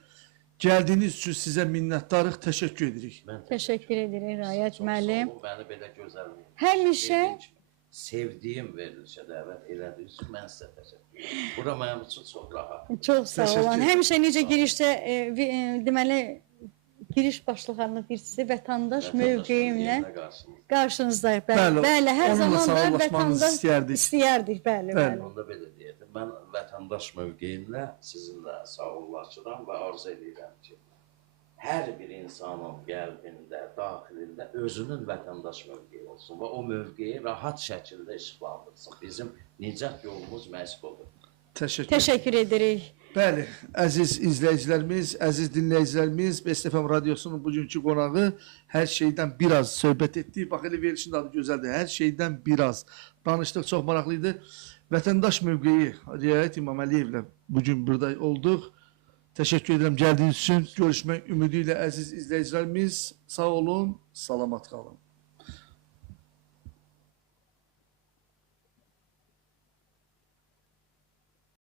Gəldiyiniz üçün sizə minnətdarıq, təşəkkür edirik. Təşəkkür edirik Rayət müəllim. Məni belə gözəl Həmişə sevdiyim verilişə dəvət elədiyiniz üçün mən sizə təşəkkür edirəm. Bura mənim üçün çox rahat. çox sağ Təşəkkür olun. edirəm. Həmişə necə girişdə deməli giriş başlığını birisi vətəndaş mövqeyimlə qarşınızdayıq. Bəli, bəli, hər onunla zaman da sağollaşmanızı vətəndaş istəyərdik. istəyərdik, bəli, Bəli. bəli. Onda belə deyirdim. Mən vətəndaş mövqeyimlə sizinlə sağollaşıram və arzu edirəm ki, hər bir insanın qəlbində, daxilində özünün vətəndaş mövqeyi olsun və o mövqeyi rahat şəkildə işıqlandırsın. Bizim nicat yolumuz məşq olur. Təşəkkür. Təşəkkür edirik. Bəli, əziz izləyicilərimiz, əziz dinləyicilərimiz, Best FM radiosunun bugünkü qonağı hər şeydən biraz söhbət etdik. Bax, elə verilişin adı gözəldir. Hər şeydən biraz danışdıq, çox maraqlı idi. Vətəndaş mövqeyi Riayət İmam Əliyevlə bugün burada olduq. Təşəkkür edirəm gəldiyiniz üçün. Görüşmək ümidi ilə əziz izləyicilərimiz. Sağ olun, salamat qalın.